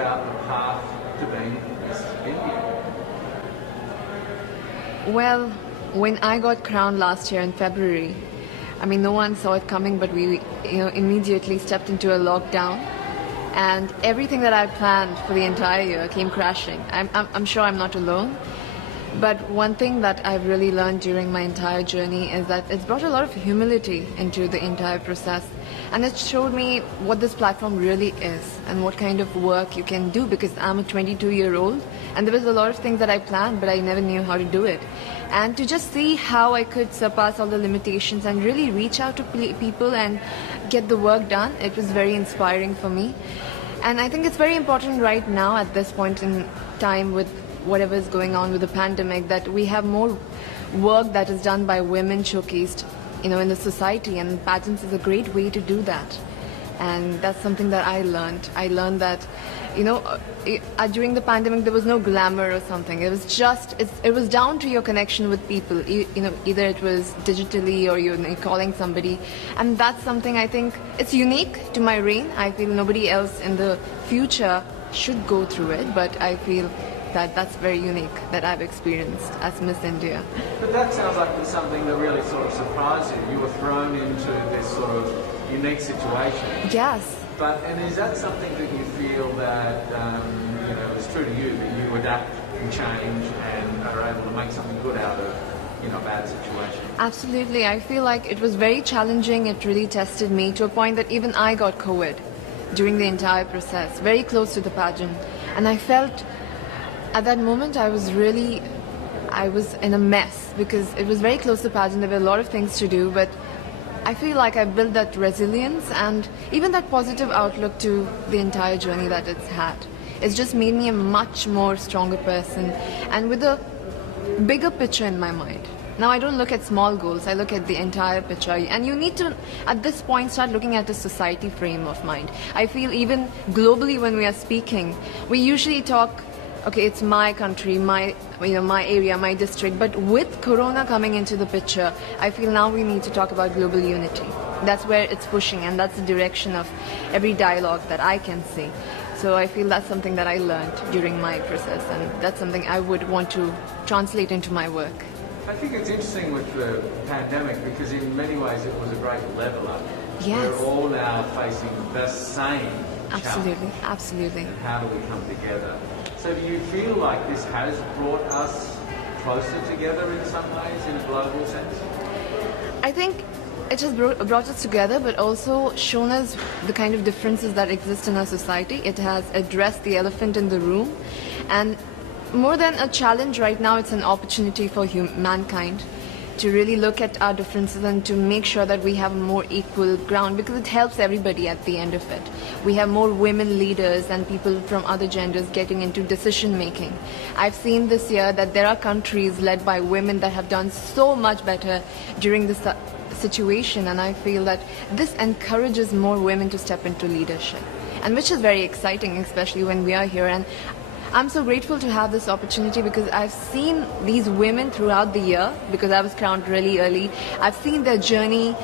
about the path to being Miss India? Well, when I got crowned last year in February, I mean, no one saw it coming, but we, immediately stepped into a lockdown, and everything that I planned for the entire year came crashing. I'm sure I'm not alone. But one thing that I've really learned during my entire journey is that it's brought a lot of humility into the entire process. And it showed me what this platform really is and what kind of work you can do, because I'm a 22-year-old and there was a lot of things that I planned, but I never knew how to do it. And to just see how I could surpass all the limitations and really reach out to people and get the work done, it was very inspiring for me. And I think it's very important right now at this point in time with whatever is going on with the pandemic, that we have more work that is done by women showcased, in the society, and pageants is a great way to do that. And that's something that I learned. I learned that, during the pandemic there was no glamour or something. It was just, it was down to your connection with people. Either it was digitally or you're calling somebody, and that's something I think it's unique to my reign. I feel nobody else in the future should go through it, but I feel that's very unique that I've experienced as Miss India. But that sounds like it's something that really sort of surprised you. You were thrown into this sort of unique situation. Yes. And is that something that you feel that is true to you, that you adapt and change and are able to make something good out of a bad situation? Absolutely. I feel like it was very challenging. It really tested me to a point that even I got COVID during the entire process, very close to the pageant. And I felt at that moment I was in a mess, because it was very close to the pageant. There were a lot of things to do, but I feel like I built that resilience and even that positive outlook to the entire journey that it's had. It's just made me a much more stronger person and with a bigger picture in my mind. Now I don't look at small goals, I look at the entire picture. And you need to, at this point, start looking at a society frame of mind. I feel even globally when we are speaking, we usually talk, okay, it's my country, my area, my district. But with Corona coming into the picture, I feel now we need to talk about global unity. That's where it's pushing, and that's the direction of every dialogue that I can see. So I feel that's something that I learned during my process, and that's something I would want to translate into my work. I think it's interesting with the pandemic, because in many ways it was a great leveler. Yes. We're all now facing the same Absolutely, challenge. absolutely. And how do we come together? So do you feel like this has brought us closer together in some ways, in a global sense? I think it has brought us together, but also shown us the kind of differences that exist in our society. It has addressed the elephant in the room, and more than a challenge right now, it's an opportunity for mankind to really look at our differences and to make sure that we have a more equal ground, because it helps everybody at the end of it. We have more women leaders and people from other genders getting into decision making. I've seen this year that there are countries led by women that have done so much better during this situation, and I feel that this encourages more women to step into leadership, and which is very exciting, especially when we are here. And I'm so grateful to have this opportunity, because I've seen these women throughout the year, because I was crowned really early. I've seen their journey.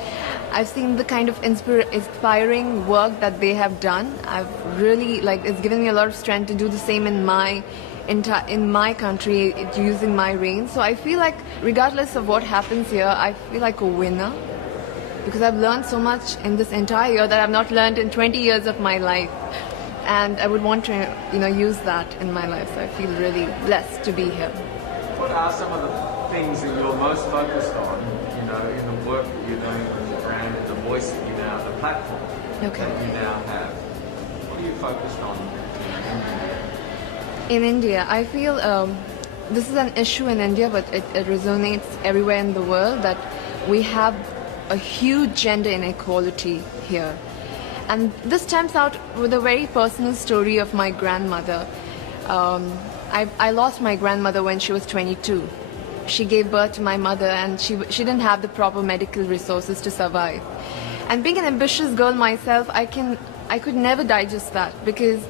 I've seen the kind of inspiring work that they have done. I've really, it's given me a lot of strength to do the same in my country, using my reign. So I feel like regardless of what happens here, I feel like a winner, because I've learned so much in this entire year that I've not learned in 20 years of my life. And I would want to, use that in my life. So I feel really blessed to be here. What are some of the things that you're most focused on, in the work that you're doing with the brand and the voice that you now, the platform that you now have? What are you focused on in India? I feel this is an issue in India, but it resonates everywhere in the world, that we have a huge gender inequality here. And this stems out with a very personal story of my grandmother. I lost my grandmother when she was 22. She gave birth to my mother, and she didn't have the proper medical resources to survive. And being an ambitious girl myself, I could never digest that, because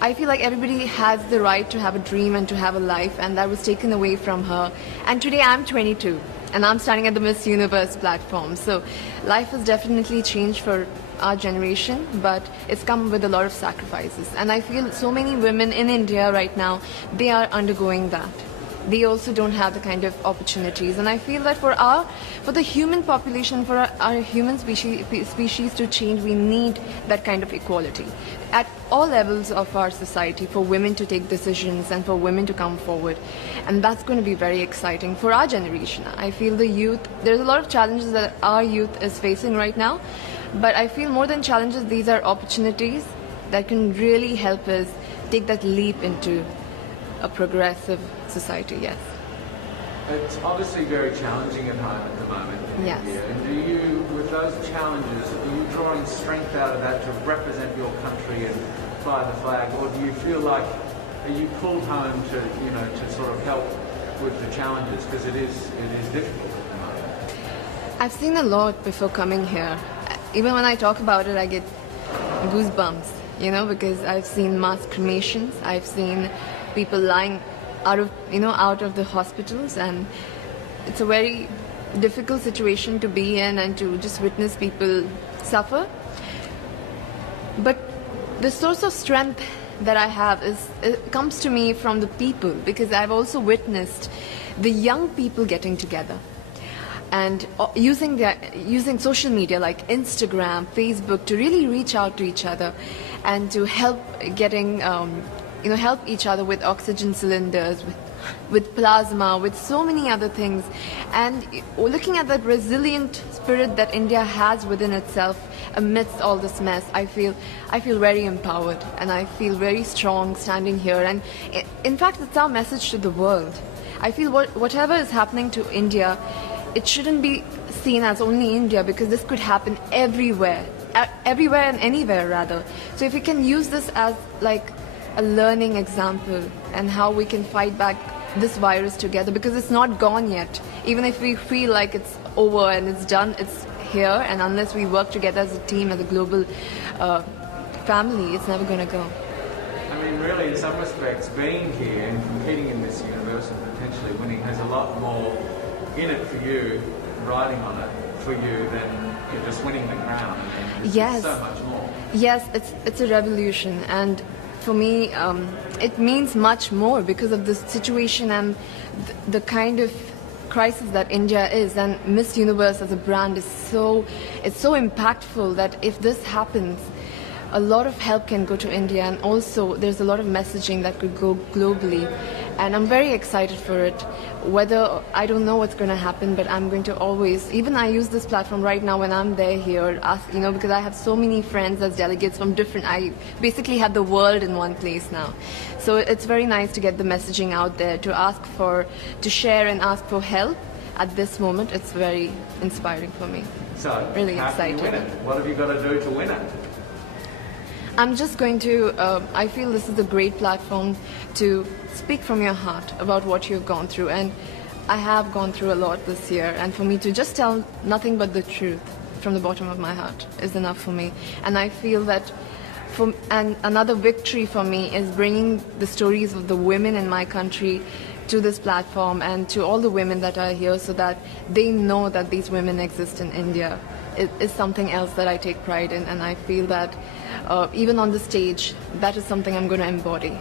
I feel like everybody has the right to have a dream and to have a life, and that was taken away from her. And today I'm 22, and I'm standing at the Miss Universe platform. So life has definitely changed for our generation, but it's come with a lot of sacrifices. And I feel so many women in India right now, they are undergoing that. They also don't have the kind of opportunities. And I feel that for the human population, for our human species to change, we need that kind of equality at all levels of our society, for women to take decisions and for women to come forward. And that's going to be very exciting for our generation. I feel the youth, there's a lot of challenges that our youth is facing right now, but I feel more than challenges, these are opportunities that can really help us take that leap into a progressive society. Yes. It's obviously very challenging at home at the moment in Yes. India. And do you, with those challenges, are you drawing strength out of that to represent your country and fly the flag, or do you feel like, are you pulled home to, you know, to sort of help with the challenges, because it is difficult at the moment? I've seen a lot before coming here. Even when I talk about it, I get goosebumps, you know, because I've seen mass cremations, I've seen people lying out of the hospitals, and it's a very difficult situation to be in and to just witness people suffer. But the source of strength that I have it comes to me from the people, because I've also witnessed the young people getting together and using social media like Instagram, Facebook to really reach out to each other and to help help each other with oxygen cylinders, with plasma, with so many other things. And looking at that resilient spirit that India has within itself amidst all this mess, I feel very empowered, and I feel very strong standing here. And in fact, it's our message to the world. I feel whatever is happening to India, it shouldn't be seen as only India, because this could happen everywhere and anywhere rather. So if we can use this as like a learning example and how we can fight back this virus together, because it's not gone yet. Even if we feel like it's over and it's done, it's here, and unless we work together as a team, as a global family, it's never going to go. I mean, really, in some respects, being here and competing in this universe and potentially winning has a lot more in it for you, riding on it for you, than just winning the crown. I mean, Yes. so much more. Yes, it's a revolution, and for me, it means much more because of the situation and the kind of crisis that India is. And Miss Universe as a brand is so impactful that if this happens, a lot of help can go to India, and also there's a lot of messaging that could go globally. And I'm very excited for it. Whether, I don't know what's going to happen, but I'm going to always, even I use this platform right now when I'm there here, because I have so many friends as delegates from I basically have the world in one place now. So it's very nice to get the messaging out there, to share and ask for help. At this moment, it's very inspiring for me. So, really how excited. can you win it? What have you got to do to win it? I'm just going to, I feel this is a great platform to speak from your heart about what you've gone through. And I have gone through a lot this year. And for me to just tell nothing but the truth from the bottom of my heart is enough for me. And I feel that and another victory for me is bringing the stories of the women in my country to this platform and to all the women that are here, so that they know that these women exist in India. It is something else that I take pride in, and I feel that even on the stage, that is something I'm going to embody.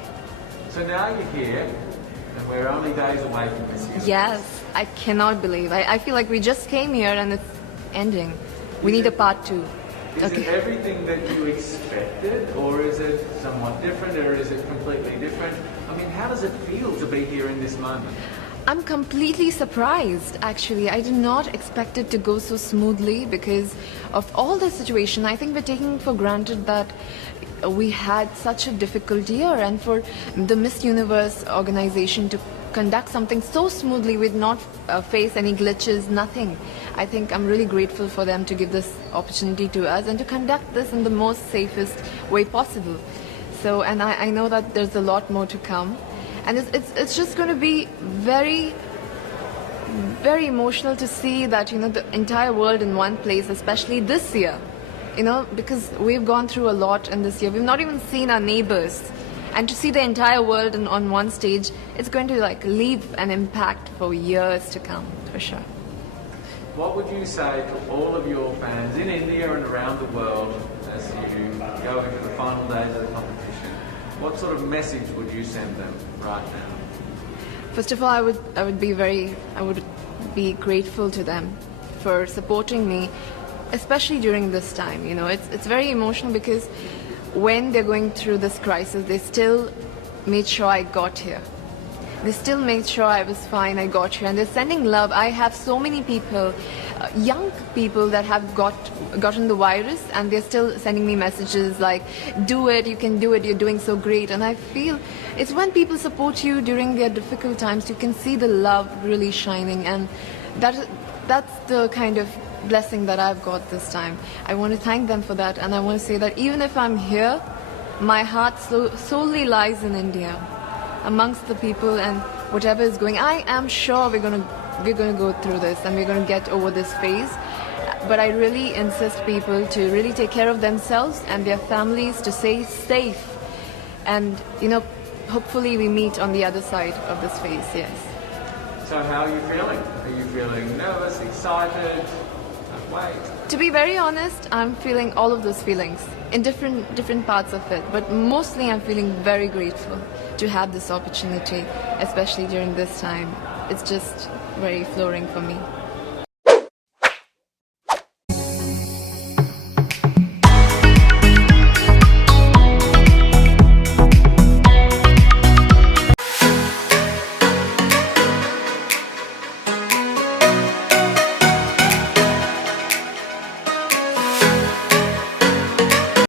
So now you're here, and we're only days away from this year. Yes, I cannot believe. I feel like we just came here and it's ending. We need a part 2. Is it everything that you expected, or is it somewhat different, or is it completely different? I mean, how does it feel to be here in this moment? I'm completely surprised, actually. I did not expect it to go so smoothly because of all the situation. I think we're taking for granted that we had such a difficult year, and for the Miss Universe organization to conduct something so smoothly with not face any glitches, nothing. I think I'm really grateful for them to give this opportunity to us and to conduct this in the most safest way possible. So, and I know that there's a lot more to come. And it's just going to be very, very emotional to see that, the entire world in one place, especially this year, because we've gone through a lot in this year. We've not even seen our neighbors. And to see the entire world on one stage, it's going to leave an impact for years to come, for sure. what would you say to all of your fans in India and around the world as you go into the final days of the competition? What sort of message would you send them right now? First of all, I would be grateful to them for supporting me, especially during this time. You know, it's very emotional because when they're going through this crisis, they still made sure I got here. They still made sure I was fine, I got here, and they're sending love. I have so many people, young people that have gotten the virus, and they're still sending me messages like, do it, you can do it, you're doing so great. And I feel it's when people support you during their difficult times, you can see the love really shining, and that's the kind of blessing that I've got this time. I want to thank them for that, and I want to say that even if I'm here, my heart solely lies in India, amongst the people, and whatever is going, I am sure we're going to go through this and we're going to get over this phase. But I really insist people to really take care of themselves and their families, to stay safe, and hopefully we meet on the other side of this phase. Yes. So how are you feeling? Are you feeling nervous, excited? Wait. To be very honest, I'm feeling all of those feelings in different parts of it, but mostly I'm feeling very grateful to have this opportunity, especially during this time. It's just very flooring for me.